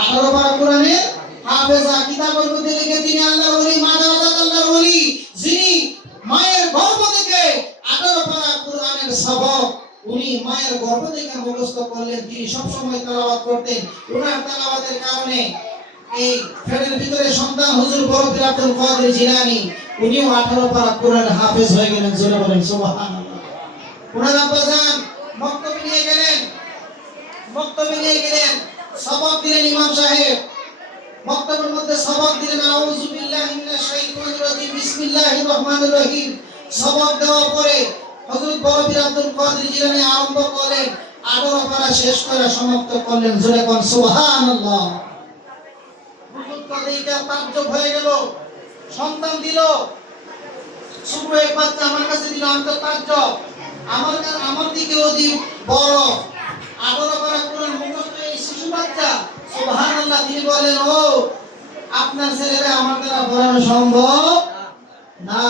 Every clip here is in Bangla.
18 পারা কোরআনের হাফেজা। কিতাবের মধ্যে লিখে তিনি আল্লাহর ওলি, মাদারাজাত আল্লাহর ওলি, যিনি মায়ের গর্ভ থেকে 18 পারা কোরআনের সবক উনি মায়ের গর্ভ থেকে মুখস্থ করলেন। তিনি সব সময় তেলাওয়াত করতেন। ওনার তেলাওয়াতের কারণে এই ফেরের ভিতরে সন্তান হুজুর বড় পীর আব্দুল কাদের জিলানী উনিও 18 পারা কোরআনের হাফেজ হয়ে গেলেন। জোরে বলেন সুবহানাল্লাহ। ওনার আব্বাজান মক্তবে নিয়ে গেলেন, সবক দিলেন ইমাম সাহেব। মক্তবের মধ্যে সবক দিলেন আউযু বিল্লাহি মিনাশ শাইতানির রাজিম বিসমিল্লাহির রহমানির রহিম। সবক দেওয়ার পরে হযরত বড় পীর আব্দুল কাদের জিলানী আরম্ভ করলেন, 18 পারা শেষ করে সমাপ্ত করলেন। জোরে কোন সুবহানাল্লাহ। হুজুর তো এইটা তাজ্জব হয়ে গেল। সন্তান দিল, শুরু এক বাচ্চা আমার কাছে দিল, আমি তো তাজ্জব। আমার দিকে অধিক বড় 18 পারা কোরআন মুখস্থ এই শিশু বাচ্চা, সুবহানাল্লাহ। তিনি বলেন, ও আপনার ছেলেরা আমার দ্বারা পড়ানো সম্ভব না।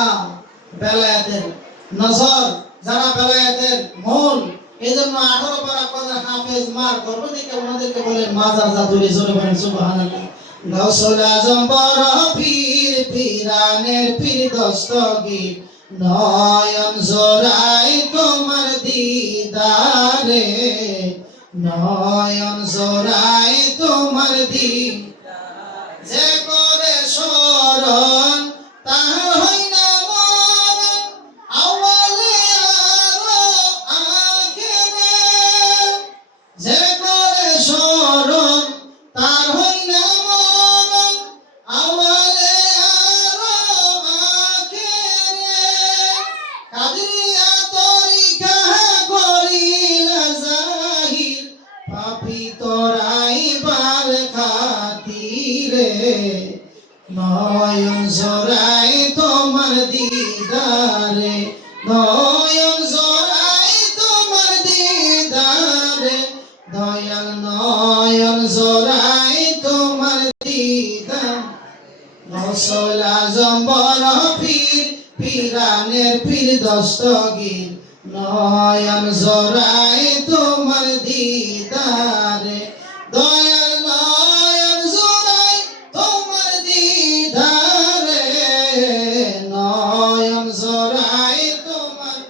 বেলায়েতের নজর, যারা বেলায়েতের মূল, এজন্য 18 পারা কোরআন হাফেজ মার গর্ভ থেকে ওনাদেরকে বলেন মাজার জাদুরি। জোরে বলেন সুবহানাল্লাহ। গাউসুল আজম বড় পীর, পীরানের পীর দস্তগীর, নয়ন জোড়াই তোমার দিদারে, নয়ন জোড়াই তোমার দিদারে, যে করে শরণ তার হয় না মরণ, আওয়ালে আর আখিরে, যে করে শরণ তার হয় না মরণ, আওয়ালে আর আখিরে, কাদিয়া তরিকা করিলা জাহির, পাপী তোরাই বাল খাতিরে, নয়ন জোড়াই তোমার দিদারে, নয়ন জোড়াই তোমার দিদারে, দয়াল নয়ন জোড়াই তোমার দিদার। গাউসুল আজম বড় পীর, পীরানের পীর দস্তগীর, নয়ন জোড়াই তোমার দিদারে, দয়াল নয়ন জোড়াই তোমার দিদারে, নয়ন জোড়াই তোমার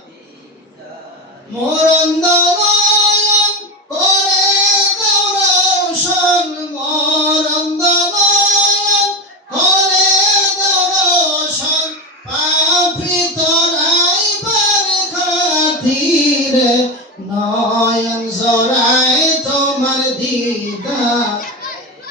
মরন্দ নয়ন করে দাও রোশন, মরন্দ নয়ন করে দাও রোশন, পাপী তোরাই বার খাতিরে, নয়ন জোড়াই তোমার দিদার।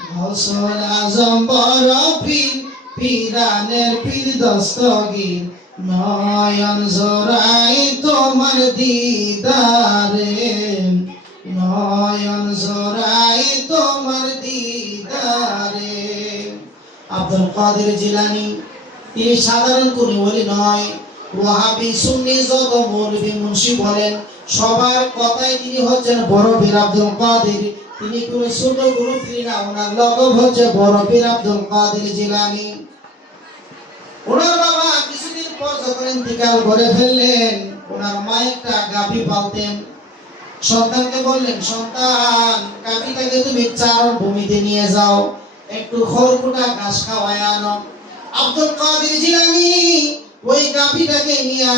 গাউসুল আজম বড় পীর, পীরানের পীর দস্তগীর, নয়ন জোড়াই তোমার দিদারে, নয়ন জোড়াই তোমার দিদারে। আব্দুল কাদের জিলানী তিনি সাধারণ কোন ওলি নয়। ওয়াহাবি সুন্নি যত মৌলভী মুন্সি বলেন সবার কথাই তিনি হচ্ছেন বড় পীর আব্দুল কাদের। তিনি কোন ছোট গুরু পীর না, ওনার লকব হচ্ছে বড় পীর আব্দুল কাদের জিলানী। ওনার বাবা কিছুদিন পর যখন ইন্তিকাল করে ফেললেন, ওনার মা একটা গাভী পালতেন। সন্তানকে বললেন, সন্তান গাভীটাকে তুমি চারণ ভূমিতে নিয়ে যাও, একটু খড়কুটা ঘাস খাওয়ায় আনো। আব্দুল কাদের জিলানী ওই গাভীটাকে নিয়ে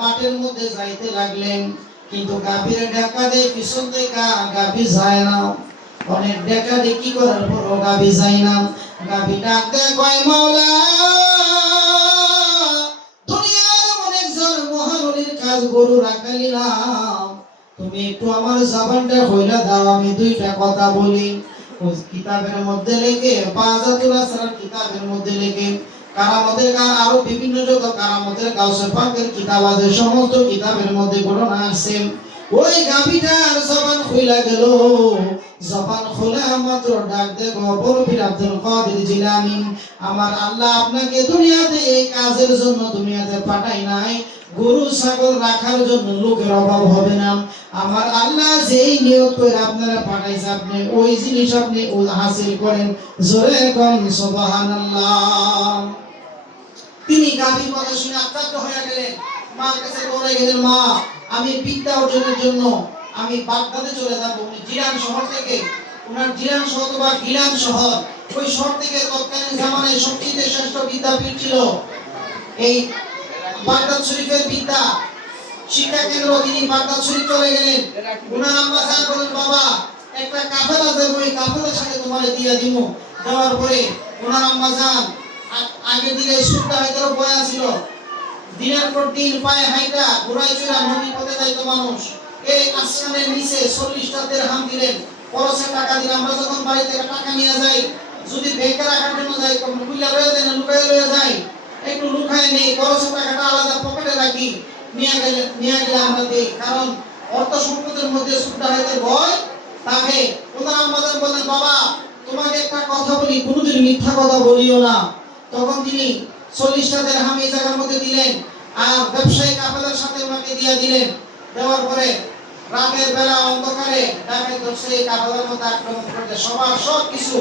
মাঠের মধ্যে যাইতে লাগলেন, কিন্তু গাভীর ডাকা দিয়ে পিছন থেকে গাভী যায় না। অনেক ডাকা দিয়ে কি করার পর গাভী যায় না। গাভী ডাক দেয়, কয় মাওলা, দুনিয়ার অনেকজন মহানবীর কাজ গরু রাখালিলাম, তুমি একটু আমার জবানটা কইলা দাও, আমি দুইটা কথা বলি। ওই কিতাবের মধ্যে লেখে, বাজাতুল আসরার কিতাবের মধ্যে লেখে, কারামতের আরো বিভিন্ন যত কারামতের গাউসে পাকের কিতাব আছে, সমস্ত কিতাবের মধ্যে ঘটনা আছে। ওই গাভীটার জবান খুইলা গেল, জবান খোলা মাত্র ডাক দেব, বড় পীর আব্দুল কাদের জিলানী, আমার আল্লাহ আপনাকে দুনিয়াতে এই কাজের জন্য দুনিয়াতে পাঠাই নাই, গরু ছাগল রাখার জন্য লোকের অভাব হবে না। আমার আল্লাহ যেই নিয়ত করে আপনারা পাঠাইছে, আপনি ওই জিনিস আপনি হাসিল করেন। জোরে কোন সুবহানাল্লাহ। তিনি গাভীর কথা শুনে আশ্চর্য হয়ে গেলেন, মার কাছে দৌড়ে গেলেন, মা আমি বিদ্যা অর্জনের জন্য আমি বাগদাদে চলে যাব। উনি জিরান শহর থেকে ওনার জিলান শহর বা গিলান শহর, ওই শহর থেকে তৎকালীন জামানায় সবচেয়ে শ্রেষ্ঠ বিদ্যাপীঠ ছিল এই বাগদাদ শরীফের বিদ্যা শিক্ষা কেন্দ্র। তিনি বাগদাদ শরীফ চলে গেলেন। ওনার আম্মা জান বলেন, বাবা একটা কাফেলা দেবো, ওই কাফেলার সাথে তোমারে দিয়ে দিব। দেওয়ার পরে ওনার আম্মা জান আগের দিকে সুরটা হয়তো বয়া ছিল, দিনের পর দিন পায়ে হাইটা ঘোড়ায় চড়া নদী পথে যাইতো মানুষ। এই আশ্রমের নিচে 40টা দিরহাম দিলেন, খরচের টাকা দিলেন। আমরা যখন বাড়ি থেকে টাকা নিয়ে যাই, যদি ব্যাংকে রাখার জন্য যাই, খুইলা লয়ে যায় না লুকায় লয়ে যাই, একটু লুকায় নেই, খরচের টাকাটা আলাদা পকেটে রাখি, নিয়ে গেলে আমরা দিই। কারণ অর্থ সম্পদের মধ্যে সুরটা হয়তো ভয় থাকে। ওনার আম্মাজান বলেন, বাবা তোমাকে একটা কথা বলি, কোনোদিন মিথ্যা কথা বলিও না। তখন তিনি 40টা দিরহাম এই জায়গার মধ্যে দিলেন, আর ব্যবসায়ী কাফেলার সাথে ওনাকে দিয়ে দিলেন। দেওয়ার পরে রাতের বেলা অন্ধকারে ডাকাত ধরছে, এই কাফেলার মধ্যে আক্রমণ করতে, সবার সব কিছু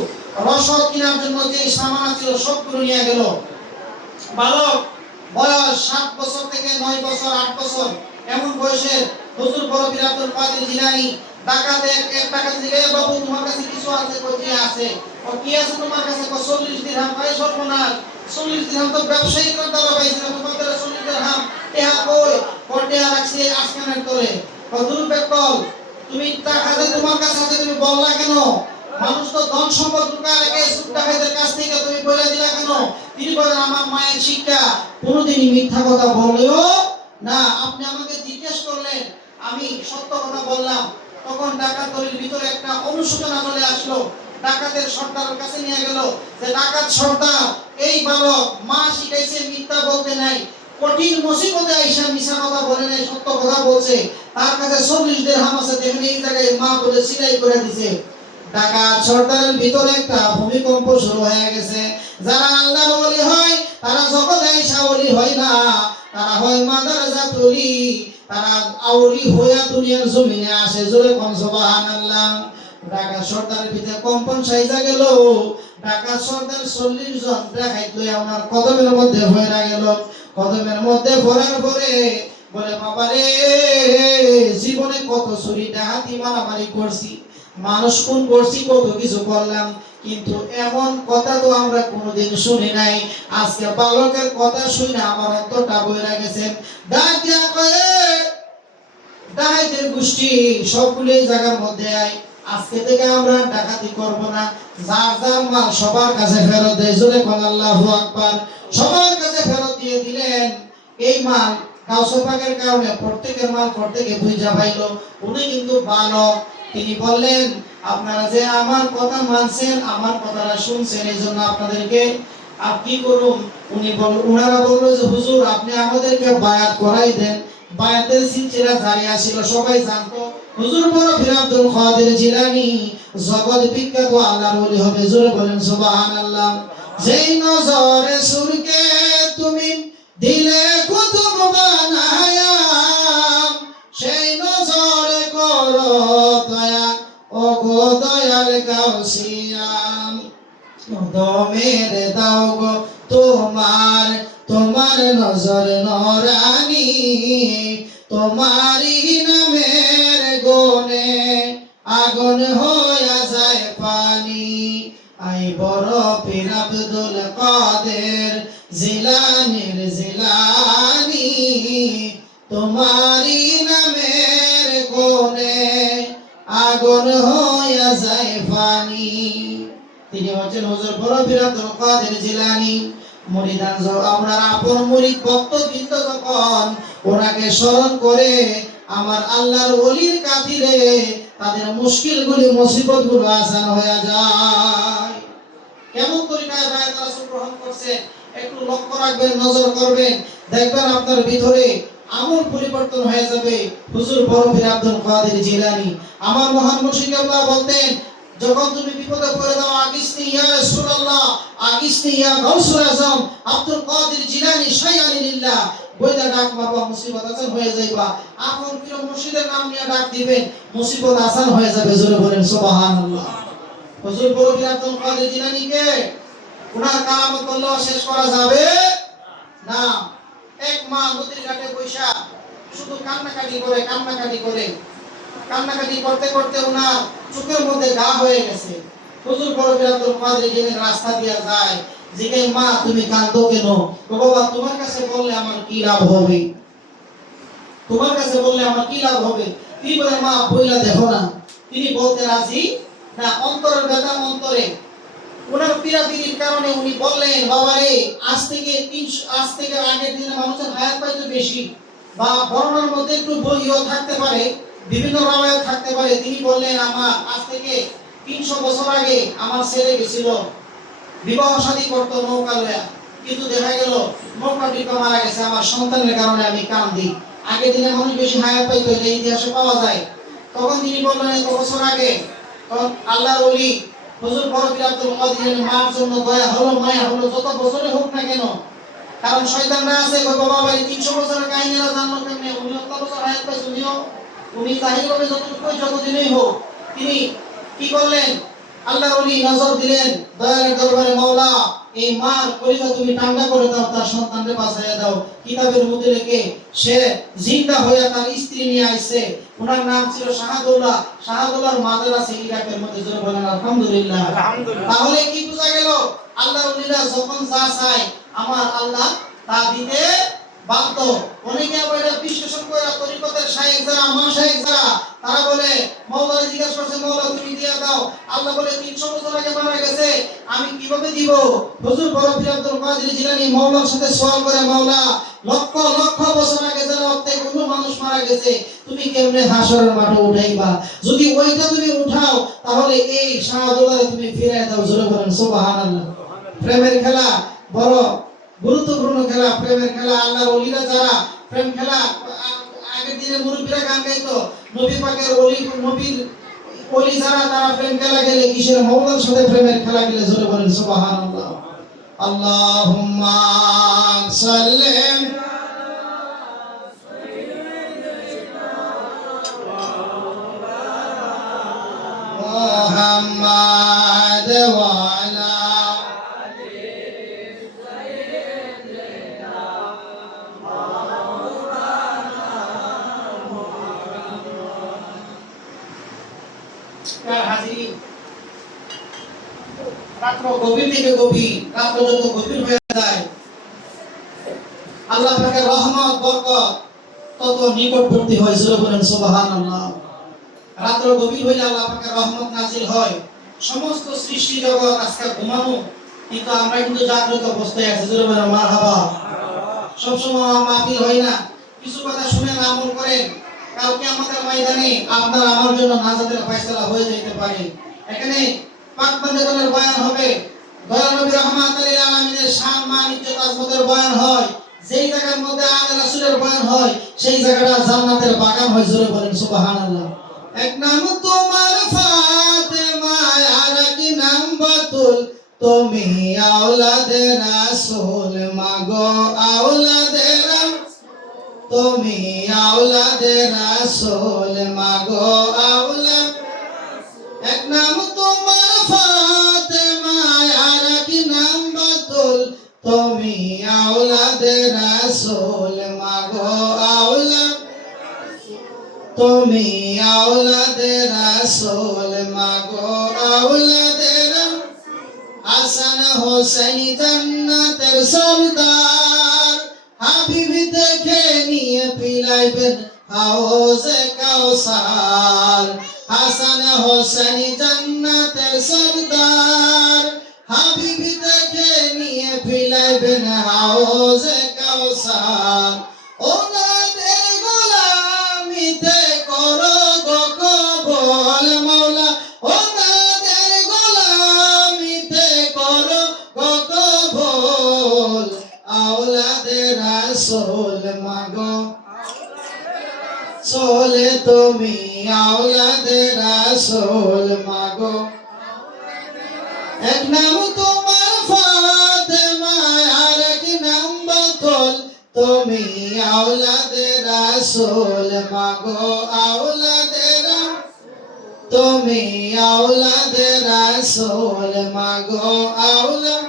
রসদ কেনার জন্য যে সামান ছিল সবগুলো নিয়ে গেল। বালক বয়স 7 বছর থেকে 9 বছর 8 বছর এমন বয়সের হুজুর বড় পীর আব্দুল কাদের জিলানী ডাকাতে এক ডাকাত জিজ্ঞাসা, বাবু তোমার কাছে কিছু আছে? কি আছে? ও কি আছে তোমার কাছে? 40 দিরহাম। কয় সর্বনাশ, 40 দিরহাম তো ব্যবসায়িকরা দ্বারা পাইছিলাম, তোমাদের 40 দিরহাম টেহা কই? টেহা রাখছি আসমানের তলে। দুর্বেকল, তুমি টাকা যে তোমার কাছে আছে তুমি বললা কেন? মানুষ তো ধন সম্পদ লুকায় রেখে সুট্টাকাদের কাছ থেকে তুমি বলে দিলা কেন? তিনি বলেন, আমার মায়ের শিক্ষা কোনোদিনই মিথ্যা কথা বলেও না। আপনি আমাকে জিজ্ঞেস করলেন, আমি সত্য কথা বললাম। তখন ডাকাত দলের ভিতরে একটা অনুশোচনা চলে আসলো। ডাকাতের সর্দারের কাছে নিয়ে গেল যে, ডাকাত সর্দার, এই বালক মা শিখাইছে মিথ্যা বলতে নাই, কঠিন মুসিবতে আইসা মিছা কথা বলে নাই, সত্য কথা বলছে। তার কাছে 40 দিরহাম আছে, দেখেন এই জায়গায় মা বলে সিলাই করে দিছে। ডাকাত সর্দারের ভিতরে একটা ভূমিকম্প শুরু হয়ে গেছে। যারা আল্লাহর ওলি হয় তারা জগতে আইসা ওলি হয় না, তারা হয় মাদারাজাত ওলি। তারা আউলি হইয়া দুনিয়ার জমিনে আসে। জোরে কোন সুবহানাল্লাহ। ডাকাত সর্দারের ভিতরে কম্পন সাইজা গেল। ডাকাত সর্দার 40 জন ডাকাত লইয়া ওনার কদমের মধ্যে হইরা গেল। কদমের মধ্যে পড়ার পরে বলে, বাবা রে, জীবনে কত চুরি ডাকাতি মারামারি করছি, মানুষ খুন করছি, কত কিছু করলাম, কিন্তু এমন কথা তো আমরা কোনোদিন শুনি নাই। আজকে বালকের কথা শুনে আমার অন্তরটা বইরা গেছে। ডাক দিয়া কয়ে, ডাকাতের গোষ্ঠী সবগুলো এই জায়গার মধ্যে আয়, আজকে থেকে আমরা ডাকাতি করব না, যার যার মাল সবার কাছে ফেরত দেয়। জোরে কোন আল্লাহু আকবার। সবার কাছে ফেরত দিয়ে দিলেন। এই মাল কাউসে পাকের কারণে প্রত্যেকের মাল প্রত্যেকে বুঝা পাইলো। উনি কিন্তু বালক। তিনি বললেন, আপনারা যে আমার কথা মানছেন, আমার কথাটা শুনছেন, এই জন্য আপনাদেরকে আর কি করুন। উনারা বললো যে, হুজুর আপনি আমাদেরকে বায়াত করাই দেন। বায়াতের সিলসিলা জারি ছিল, সবাই জানতো হুজুর বড় পীর আব্দুল কাদের জিলানী জগৎ বিখ্যাত আল্লাহর ওলি হবে। জোরে বলেন সুবহানাল্লাহ। যেই নজরে সুরকে তুমি দিলে কুতুব বানায়া, সেই নজরে করো দয়া, ও গো দয়াল গাউসিয়াম। দমের দাও গো তোমার, তোমার নজর নরানি, তোমারই নামের গুণে আগুন হইয়া যায় পানি। আই বড় পীর আব্দুল কাদের জিলানীর জিলানী, তোমারই নামের গুণে আগুন হইয়া যায় পানি। তিনি হচ্ছেন হুজুর বড় পীর আব্দুল কাদের জিলানী। মুরিদান আমরা আপন মুরিদ ভক্তবৃন্দ যখন ওনাকে স্মরণ করে আমার আল্লাহর ওলির খাতিরে তাদের মুশকিলগুলি মুসিবতগুলো আসান হয়ে যায়। কেমন তরিকায় বায়াত রাসূল গ্রহণ করছে একটু লক্ষ্য রাখবেন, নজর করবেন, দেখবেন আপনার ভিতরে আমল পরিবর্তন হয়ে যাবে। হুজুর বড় পীর আব্দুল কাদের জিলানী আমার মহান মুর্শিদ আল্লাহ বলতেন, যখন তুমি বিপদে পড়ে যাও, আগিসনি ইয়া রাসূলুল্লাহ, আগিসনি ইয়া গাউসুল আজম আব্দুল কাদের জিলানী শাইআনিল্লাহ, বইটা ডাক মারবা, মুসিবত আসান হয়ে যাইবা। আপন প্রিয় মুর্শিদের নাম নিয়ে ডাক দিবেন, মুসিবত আসান হয়ে যাবে। জোরে বলেন সুবহানাল্লাহ। হুজুর বড় পীর আব্দুল কাদের জিলানী কে উনার কালামত বললেও শেষ করা যাবে না। এক মা নদীর ঘাটে বৈশা শুধু কান্নাকাটি করে, কান্নাকাটি করে। কান্নাকাটি করতে করতে ওনার চোখের মধ্যে গা হয়ে গেছে। হুজুর বড় আব্দুল কাদের যিনি রাস্তা দিয়ে যায়, জিজ্ঞেস মা তুমি কাঁদো কেন? ও বাবা তোমার কাছে বললে আমার কি লাভ হবে? তোমার কাছে বললে আমার কি লাভ হবে? তিনি বলেন মা বইলা দেখো না। তিনি বলতে রাজি না, অন্তরের ব্যথা অন্তরে। ওনার পীড়াপিড়ির কারণে উনি বললেন বাবা রে, আজ থেকে আগের দিনে মানুষের হায়াত পাইতো বেশি, বা বর্ণনার মধ্যে একটু বইও থাকতে পারে, বিভিন্ন রাওয়ায়াত থাকতে পারে। তিনি বললেন আমার আজ থেকে 300 বছর আগে আমার ছেলে গেছিল বিবাহ শাদী করতো নৌকা লয়া, কিন্তু দেখা গেল নৌকা ডিপা মারা গেছে, আমার সন্তানের কারণে আমি কান্দি। আগের দিনে মানুষ বেশি হায়াত পাইতো, এটা ইতিহাসে পাওয়া যায়। তখন তিনি বললেন এত বছর আগে, তখন আল্লাহর ওলি হুজুর বড় পীর আব্দুল কাদের মার জন্য দয়া হলো, মায়া হলো, যত বছরে হোক না কেন। কারণ শয়তানরা আছে কই বাবা ভাই 300 বছরের কাহিনীরা জানলো কেমনে? উনি কত বছর হায়াত পাইছে, উনি জাহির হবে যতদিনই হোক। তিনি কি করলেন? আল্লাহর ওলি নজর দিলেন দয়ালের দরবারে, মাওলা এই মার কলিজা তুমি ঠান্ডা করে দাও, তার সন্তানকে বাঁচাইয়া দাও। কিতাবের মধ্যে লেখে সে জিন্দা হয়ে তার স্ত্রী নিয়ে আইছে। ওনার নাম ছিল শাহাদুল্লাহ। শাহাদুল্লাহর মাজার আছে ইরাকের মধ্যে। জোরে বলেন আলহামদুলিল্লাহ। তাহলে কি বোঝা গেল? আল্লাহর ওলিরা যখন যা চায় আমার আল্লাহ তা দিতে বাধ্য। অনেকে আবার এটা বিশ্লেষণ করে তরিকতের শায়েখ যারা, মাশায়েখ যারা, তারা বলে মাওলানা জিজ্ঞাসা করছে মাওলা তুমি দিয়া দাও। আল্লাহ বলে 300 বছর আগে মারা গেছে, আমি কিভাবে দিব? হুজুর বড় পীর আব্দুল কাদের জিলানী মাওলার সাথে সওয়াল করে, মাওলা লক্ষ লক্ষ বছর আগে যারা অর্ধেক কোনো মানুষ মারা গেছে, তুমি কেমনে হাসরের মাঠে উঠাইবা? যদি ওইটা তুমি উঠাও তাহলে এই শাহাদুল্লাহ তুমি ফিরায় দাও। জোরে বলেন সুবহানাল্লাহ। প্রেমের খেলা বড় গুরুত্বপূর্ণ খেলা, প্রেমের খেলা। আল্লাহর ওলিরা যারা প্রেম খেলা, আগের দিনে মুরব্বীরা গান গাইতো, নবী পাকের নবীর ওলি যারা তারা প্রেম খেলা গেলে কিসের? মাওলার সাথে প্রেমের খেলা গেলে। জোরে বলেন সুবহানাল্লাহ। আল্লাহুম্মা সাল্লিম মুহাম্মাদ ওয়া আলা হাজির। রাত্র গভীর থেকে গভীর, রাত্র যত গভীর হয়ে যায় আল্লাহ পাকের রহমত বরকত তত নিকটবর্তী হয়। জোরে বলেন সুবহানাল্লাহ। রাত্র গভীর হইলে আল্লাহ পাকের রহমত নাজিল হয়। সমস্ত সৃষ্টি জগৎ আজকে ঘুমানো, কিন্তু আমরা কিন্তু জাগ্রত অবস্থায় আছি। জোরে বলেন মারহাবা। সবসময় মাহফিল হয় না, কিছু কথা শুনে আমল করেন, কালকে আমাদের ময়দানে আপনার আমার জন্য নাজাতের ফয়সালা হয়ে যেতে পারে। এখানে পাক বান্দাদের বয়ান হবে, দয়াল নবী রাহমাতুল লিল আলামিনের শান মান ইজ্জত আজমতের বয়ান হয়। যেই জায়গার মধ্যে আলে রাসূলের বয়ান হয় সেই জায়গাটা জান্নাতের বাগান হয়। জোরে বলেন সুবহানাল্লাহ। এক নাম তোমার ফাতেমা, আর এক নাম বাতুল, তুমি আওলাদে রাসূল, মাগো আওলাদে তুমি আওলাদে রাসূল, মাগো আওলাদ। এক নাম তোমার ফাতেমা, আর এক নাম বাতুল, তুমি আওলাদে রাসূল, মাগো আওলাদ। তুমি আওলাদে রাসূল, মাগো আওলাদে হাসান হোসেন জান্নাতের সরদার, হাবিব দেখে নিয়ে পিলাইবেন হাউজে কাউসার। হাসান হোসেন জান্নাতের সরদার, হাবিব দেখে নিয়ে পিলাইবেন হাউজে কাউসার। ওনাদের গোলামিতে করো গো কবুল, মাওলা ওনাদের গোলামিতে করো গো কবুল। আওলাদে রাসূল, মাগো চলে তুমি আওলাদে রাসূল, মাগো। এক নাম তোমার ফাতেমা, আর এক নাম বাতুল, তুমি আওলাদে রাসূল, মাগো আওলাদে তুমি আওলাদে রাসূল, মাগো আওলাদ।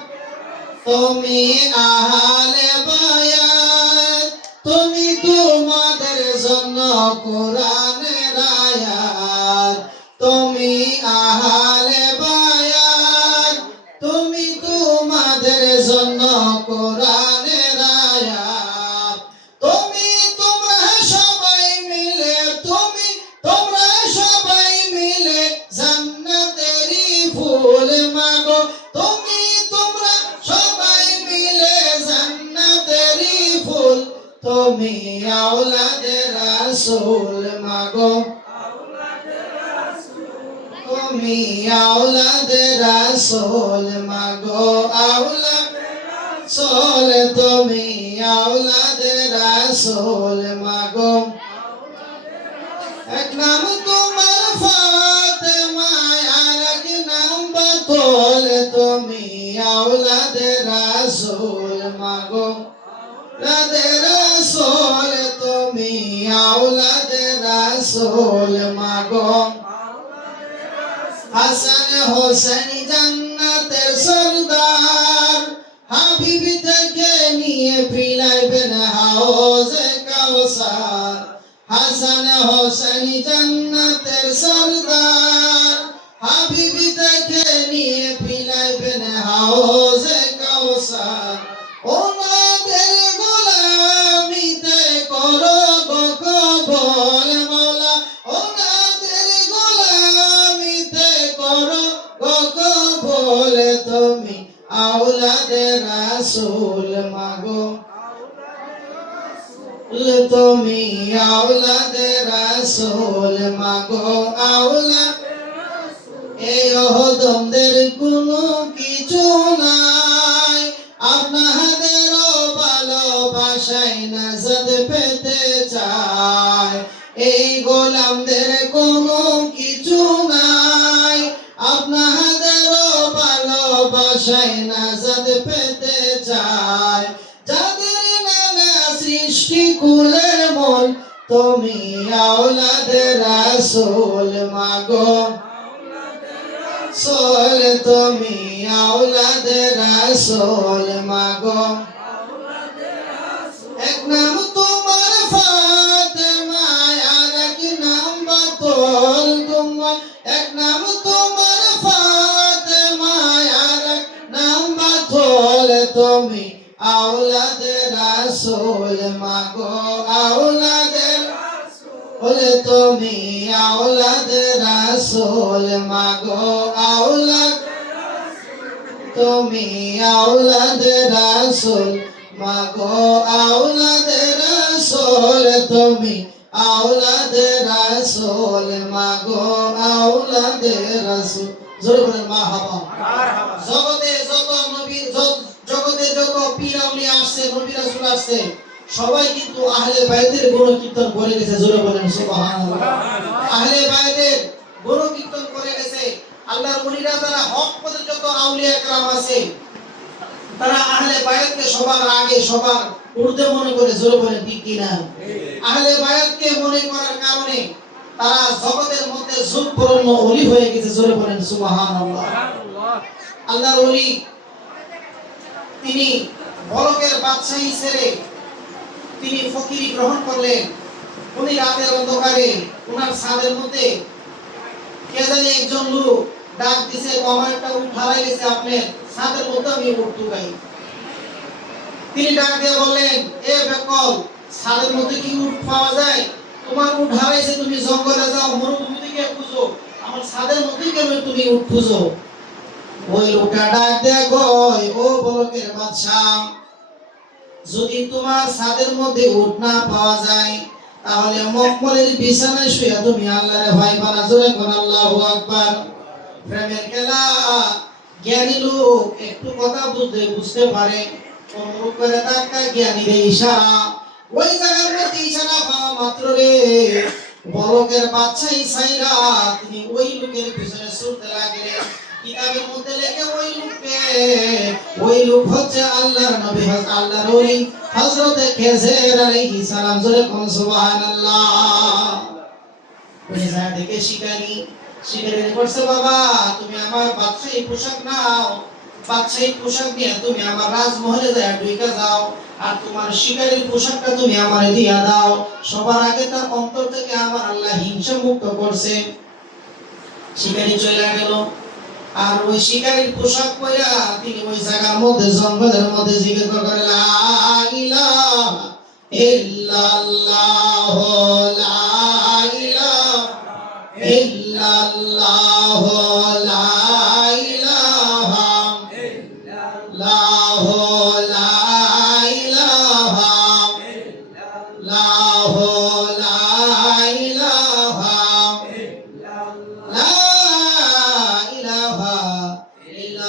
তুমি আহলে বায়াত, তুমি তোমাদের জন্য কোরআনের আয়াত। তুমি আওলাদে রাসূল মাগো তুমি আওলাদে রাসূল মাগো আওলাদে রাসূল তুমি আওলাদে রাসূল মাগো এক নাম তোমার ফাতেমা আর এক নাম বাতুল তুমি আওলাদে রাসূল মাগো আওলাদে রাসূল তুমি আওলাদে রাসূল মাগো হাসান হোসেন জান্নাতের সরদার হাবিব থেকে নিয়ে পিলাইবেন হাউজে কাউসার হাসান হোসেন জান্নাতের সরদার হাবিব থেকে নিয়ে পিলাইবেন হাউজে কাউসার ওনাদের গোলামিতে করো গো কবুল মাওলা ওনাদের গোলামিতে করো গো কবুল তুমি আওলাদে রাসূল মাগো তুমি আওলাদে রাসূল মাগো আওলাদ এই ওহদমদের কোনো কিছু নাই আপনাদের ভালোবাসায় নাজাত পেতে চায় এই গোলামদের কোনো কিছু নাই আপনাদের ভালোবাসায় নাজাত পেতে চায় যাদের নামে সৃষ্টি কুলের মূল তুমি আওলাদে রাসূল মাগো রাসূল তুমি আওলাদে রাসূল মাগো এক নাম তোমার ফাতেমা আর এক নাম বাতুল তোমার এক নাম তোমার ফাতেমা আর এক নাম বাতুল তুমি আওলাদে রাসূল মাগো আওলাদে রাসূল তুমি আওলাদে রাসূল মাগো আওলাদ তুমি আওলাদে রাসূল মাগো আওলাদে রাসূল তুমি আওলাদে রাসূল মাগো আওলাদে রাসূল জোরে বলেন মারহাবা জগতে যত নবী জগতে যত পীর আউলিয়া আসছে নবী রাসূল আসছে সবাই কিন্তু আহলে বাইতের গুণ কীর্তন করে গেছে জোরে বলেন সুবহানাল্লাহ আহলে বাইতের গুণ কীর্তন করে গেছে আল্লাহর ওলিরা যারা হক পথে যত আউলিয়া کرام আছে তারা আহলে বাইতকে সবার আগে সবার ঊর্ধ্বে মনে করে জোরে বলেন ঠিক কি না আহলে বাইতকে মনে করার কারণে তারা জগতের মধ্যে যুগপরণ্য ওলি হয়ে গেছে জোরে বলেন সুবহানাল্লাহ আল্লাহর ওলি তিনি বলকের বাদশাহী ছেড়ে তিনি ফকিরি গ্রহণ করলেন উনি রাতের অন্ধকারে উনার ছাদের মধ্যে কে জানি একজন লোক ডাক দিছে আমার একটা উট হারাই গেছে আপনার ছাদের মধ্যে আমি উট টুকাই তিনি ডাক দিয়ে বললেন এ বেকল ছাদের মধ্যে কি উট পাওয়া যায় তোমার উট হারাইছে তুমি জঙ্গলে যাও মরুভূমি থেকে খুঁজো আমার ছাদের মধ্যে কেন তুমি উট খুঁজো ওই লোকটা ডাক দিয়ে কয় ও বলকের বাদশা যদি তোমার ছাদের মধ্যে উট না পাওয়া যায় তাহলে মকমলের বিছানায় শুয়ে তুমি আল্লাহরে ভয় পানা জোরে কোন আল্লাহু আকবার প্রেমের খেলা জ্ঞানী লোক একটু কথা বুঝতে পারে অনুরূপ করে তাকায় জ্ঞানীর ইশারা ওই জায়গার মধ্যে ইশারা পাওয়া মাত্র রে বলকের বাদশা ইসাইরা তিনি ওই লোকের পিছনে ছুটতে লাগলেন কিতাবের মধ্যে লেখে ওই লোক হচ্ছে আল্লাহর নবী আল্লাহর ওলি হযরত খেজর আলাইহিস সালাম জোরে কোন সুবহানাল্লাহ ওই জায়গা থেকে শিকারী করছে বাবা তুমি আমার বাদশাহী পোশাক নাও বাদশাহী পোশাক নিয়ে তুমি আমার রাজমহলে যায় ঢুকে যাও আর তোমার শিকারীর পোশাকটা তুমি আমারে দিয়া দাও সবার আগে তার অন্তর থেকে আমার আল্লাহ হিংসা মুক্ত করছে শিকারী চলে গেল আর ওই শিকারীর পোশাক পরা তিনি ওই জায়গার মধ্যে জঙ্গলের মধ্যে জিকির করে লা ইলাহা ইল্লাল্লাহ লা ইলাহা ইল্লাল্লাহ লা ইলাহা ইল্লাল্লাহ লা ইলাহা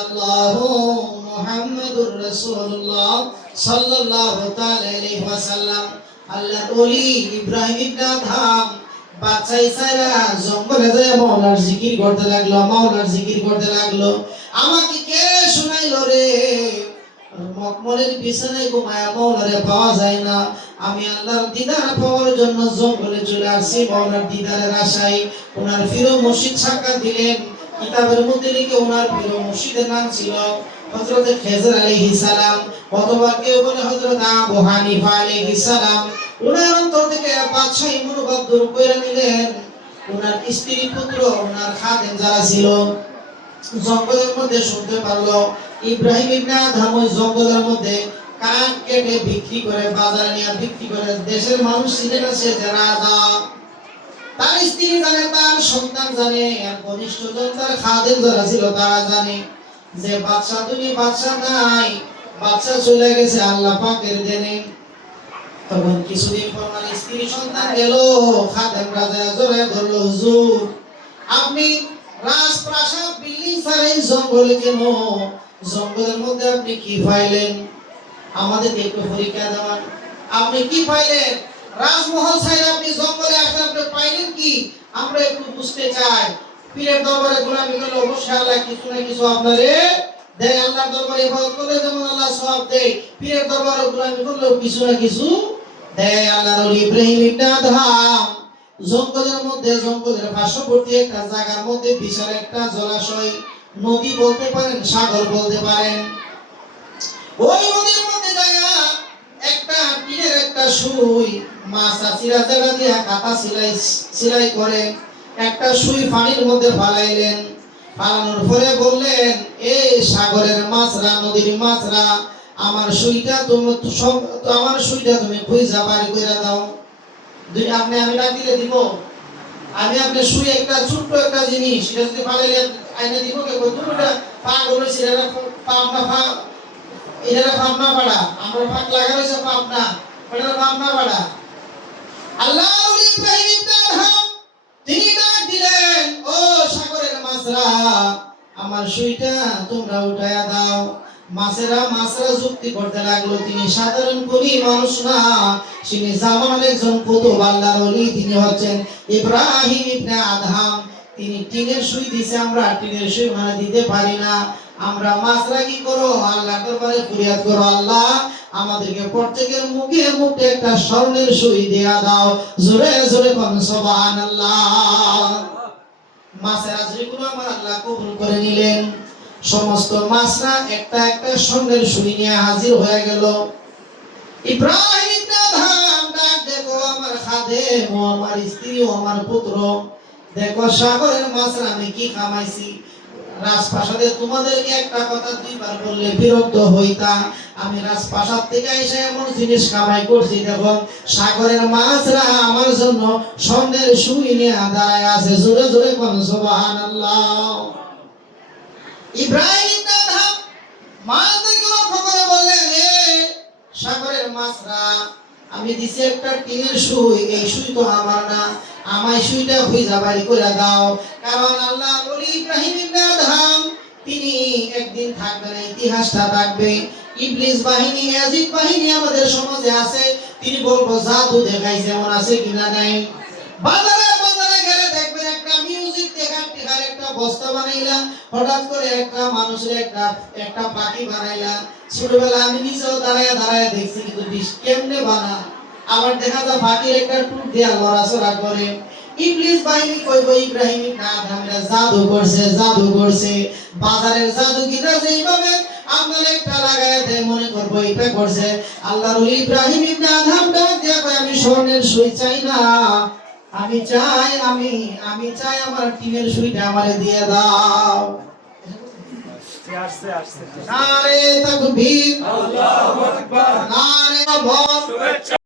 ইল্লাল্লাহু মুহাম্মাদুর রাসূলুল্লাহ সাল্লাল্লাহু তাআলা আলাইহি ওয়াসাল্লাম। আল্লাহর ওলি ইব্রাহিম ইবনে আদহাম বাদশাহ সারা জঙ্গলে যায় মাওলার জিকির করতে লাগলো, মাওলার জিকির করতে লাগলো। আমাকে কে শোনাইলো রে? মকমলের বিছানায় ঘুমায়া মাওলারে পাওয়া যায় না। আমি আল্লাহর দিদার পাওয়ার জন্য জঙ্গলে চলে আসছি মাওলার দিদারের আশায়। ওনার প্রিয় মুর্শিদ সাক্ষাৎ দিলেন। কিতাবের মধ্যে লিখে ওনার প্রিয় মুর্শিদের নাম ছিল হযরত খেজর আলাইহিস সালাম, অথবা কেউ বলে হযরত আবু হানিফা আলাইহিস সালাম। ওনার অন্তর থেকে বাদশাহী মনোভাব দূর করে নিলেন। ওনার স্ত্রী পুত্র ওনার খাদেম যারা ছিল জঙ্গলের মধ্যে শুনতে পারলো ইব্রাহিম ইবনে আদহাম ওই জঙ্গলের মধ্যে কাঠ কেটে বিক্রি করে, বাজারে নিয়ে বিক্রি করে। দেশের মানুষ চিনে না সে যে রাজা। তার স্ত্রী জানে, তার সন্তান জানে, আর ঘনিষ্ঠজন তার খাদেম যারা ছিল তারা জানে যে বাদশা তুমি বাদশা নাই, বাদশা চলে গেছে আল্লাহ পাকের দেনে। তখন কিছুদিন পর আমার স্ত্রী সন্তান গেল, খাদেম রাজা জোরে ধরলো, হুজুর আপনি রাজপ্রাসাদ বিল্ডিং ছাড়াই জঙ্গলে কেন? জঙ্গলের মধ্যে আপনি কি পাইলেন? আমাদের একটু পরীক্ষা দেওয়ান। আপনি কি পাইলেন? রাজমহল ছাড়া আপনি জঙ্গলে আসলে আপনি পাইলেন কি? আমরা একটু বুঝতে চাই। পীরের দরবারে গোলামি করলে অবশ্যই আল্লাহ কিছু না কিছু আপনারে দেয়। আল্লাহর দরবারে ইবাদত করলে যেমন আল্লাহ সওয়াব দেয়, পীরের দরবারে গোলামি করলে কিছু না কিছু দেয়। আল্লাহর ওলি ইব্রাহিম ইবনে আদহাম জঙ্গলের মধ্যে, জঙ্গলের পার্শ্ববর্তী একটা জায়গার মধ্যে বিশাল একটা জলাশয়, নদী বলতে পারেন, সাগর বলতে পারেন। ওই নদীর মধ্যে জায়গা একটা টিনের একটা সুই, মাছ আছিরা জায়গা দিয়ে কাটা সেলাই করে একটা সুই পানির মধ্যে ফালাইলেন। ফালানোর পরে বললেন, এই সাগরের মাছরা, নদীর মাছরা, আমার সুইটা তুমি সব, আমার সুইটা তুমি খুঁজা বাড়ি করে দাও। দুই আপনি আমি না দিলে দিব? আমি আপনি সুই একটা ছোট্ট একটা জিনিস, সেটা যদি ফালাইলে আইনে দিব কে? দুটোটা পাক হইছে, এটা পাবনা পাক, এটা পাবনা পাড়া, আমরা পাক লাগা হইছে পাবনা, এটা পাবনা পাড়া। আল্লাহ ওলি ইব্রাহিম ইবনে আদহাম তিনি ডাক দিলেন, ও সাগরের মাছরা, আমার সুইটা তোমরা উঠায়া দাও। মাছেরা যুক্তি করতে লাগলো, তিনি সাধারণ কোন মানুষ না, তিনি জামানের একজন কুতুব আল্লাহর ওলি, তিনি হচ্ছেন ইব্রাহিম ইবনে আদহাম। তিনি টিনের সুই দিছে, আমরা টিনের সুই মানে দিতে পারি না। আমরা মাছরা কি করো? আল্লাহর দরবারে ফরিয়াদ করো, আল্লাহ আমাদেরকে প্রত্যেকের মুখে মুখে একটা স্বর্ণের সুই দেয়া দাও। জোরে জোরে কোন সুবহানাল্লাহ। মাছেরা যেগুলো আমার আল্লাহ কবুল করে নিলেন। সমস্ত মাছরা একটা একটা স্বর্ণের সুই নিয়ে হাজির হয়ে গেল। ইব্রাহিম ইবনে আদহাম ডাক, দেখো আমার খাদেম ও আমার স্ত্রী ও আমার পুত্র, দেখো সাগরের মাছরা আমি কি কামাইছি। রাজপ্রাসাদে তোমাদেরকে একটা কথা দুইবার বললে বিরক্ত হইতা। আমি রাজপ্রাসাদ থেকে এসে এমন জিনিস কামাই করছি, দেখো সাগরের মাছরা আমার জন্য স্বর্ণের সুই নিয়ে দাঁড়ায় আছে। জোরে জোরে কোন সুবহানাল্লাহ। ইব্রাহিম ইবনে আদহাম মাছদেরকে লক্ষ্য করে বললেন, এ সাগরের মাছরা, আমি দিছি একটা টিনের সুই, এই সুই তো আমার না, আমায় সুইটা খুঁজা বাড়ি করে দাও। কারণ আল্লাহ ওলি ইব্রাহিম ইবনে আদহাম তিনি একদিন থাকবে না, ইতিহাসটা থাকবে। ইবলিস বাহিনী, ইয়াজিদ বাহিনী আমাদের সমাজে আছে। তিনি বলবো জাদু দেখাইছে, এমন আছে কিনা নাই? বাজারে বাজারে গেলে দেখবেন একটা মিউজিক দেখান, টিকার একটা বস্তা বানাইলা, হঠাৎ করে একটা মানুষের একটা পাখি বানাইলা। ছোটবেলা আমি নিজেও দাঁড়ায় দাঁড়ায় দেখছি, কিন্তু বিষ কেমনে বানা। আবার দেখা যায় পাখির একটা টুক দিয়া লড়াচড়া করে। ইবলিস বাহিনী কইব ইব্রাহিম ইবনে আদহামরা জাদু করছে, জাদু করছে। বাজারের জাদুগিরা যেইভাবে আপনার একটা লাগায় দেয়, মনে করবো এটা করছে। আল্লাহর ওলি ইব্রাহিম ইবনে আদহাম ডাক দিয়া কয়, আমি স্বর্ণের সুই চাই না, আমি চাই আমার টিনের সুইটা আমারে দিয়ে দাও। নারে তাকবীর, আল্লাহু আকবার, নারে